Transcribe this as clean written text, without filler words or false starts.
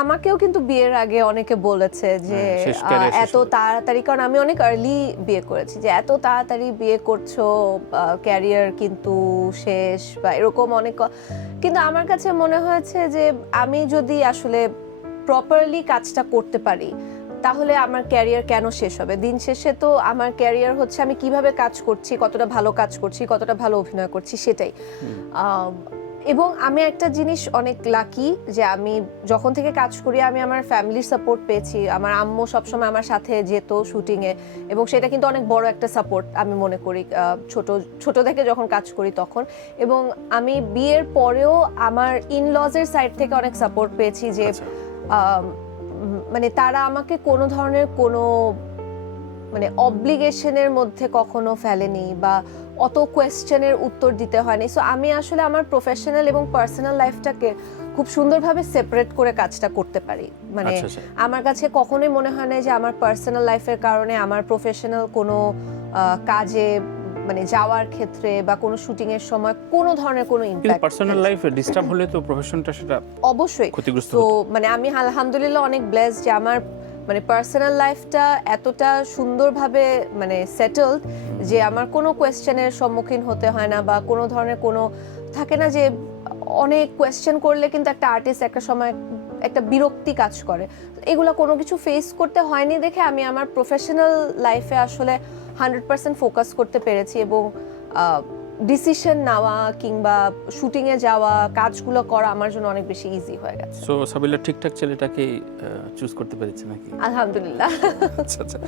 আমাকেও কিন্তু বিয়ের আগে অনেকে বলেছে যে এত তাড়াতাড়ি, কারণ আমি অনেক আর্লি বিয়ে করেছি, যে এত তাড়াতাড়ি বিয়ে করছো, ক্যারিয়ার কিন্তু শেষ বা এরকম অনেক। কিন্তু আমার কাছে মনে হয়েছে যে আমি যদি আসলে প্রপারলি কাজটা করতে পারি তাহলে আমার ক্যারিয়ার কেন শেষ হবে? দিন শেষে তো আমার ক্যারিয়ার হচ্ছে আমি কিভাবে কাজ করছি, কতটা ভালো কাজ করছি, কতটা ভালো অভিনয় করছি, সেটাই। এবং আমি একটা জিনিস অনেক লাকি যে আমি যখন থেকে কাজ করি আমি আমার ফ্যামিলির সাপোর্ট পেয়েছি। আমার আম্মু সবসময় আমার সাথে যেত শুটিংয়ে, এবং সেটা কিন্তু অনেক বড় একটা সাপোর্ট আমি মনে করি ছোট থেকে যখন কাজ করি তখন। এবং আমি বিয়ের পরেও আমার ইনলজের সাইড থেকে অনেক সাপোর্ট পেয়েছি, যে মানে তারা আমাকে কোনো ধরনের কোনো মানে অব্লিগেশনের মধ্যে কখনো ফেলেনি বা অত কোয়েশ্চেনের উত্তর দিতে হয়নি। সো আমি আসলে আমার প্রফেশনাল এবং পার্সোনাল লাইফটাকে খুব সুন্দরভাবে সেপারেট করে কাজটা করতে পারি। মানে আমার কাছে কখনোই মনে হয় না যে আমার পার্সোনাল লাইফের কারণে আমার প্রফেশনাল কোনো কাজে মানে যাওয়ার ক্ষেত্রে বা কোনো শুটিং এর সময় কোনো ধরনের কোনো ইমপ্যাক্ট। পার্সোনাল লাইফে ডিস্টার্ব হলে তো প্রফেশনটা সেটা অবশ্যই ক্ষতিগ্রস্ত তো হতো। মানে আমি আলহামদুলিল্লাহ অনেক ব্লেসড যে আমার মানে পার্সোনাল লাইফটা এতটা সুন্দরভাবে মানে সেটেলড যে আমার কোনো কোয়েশ্চেনের সম্মুখীন হতে হয় না, বা কোনো ধরনের কোনো থাকে না যে অনেক কোয়েশ্চেন করলে কিন্তু একটা আর্টিস্ট একটা সময় একটা বিরক্তি কাজ করে। এগুলো কোনো কিছু ফেস করতে হয়নি দেখে আমি আমার প্রফেশনাল লাইফে আসলে 100% ফোকাস করতে পেরেছি, এবং ডিসিশন নেওয়া কিংবা শুটিংয়ে যাওয়া, কাজগুলো করা আমার জন্য অনেক বেশি ইজি হয়ে গেছে। সো সাবিলা ঠিকঠাক ছেলেটাকে চুজ করতে পেরেছে নাকি? আলহামদুলিল্লাহ। আচ্ছা আচ্ছা।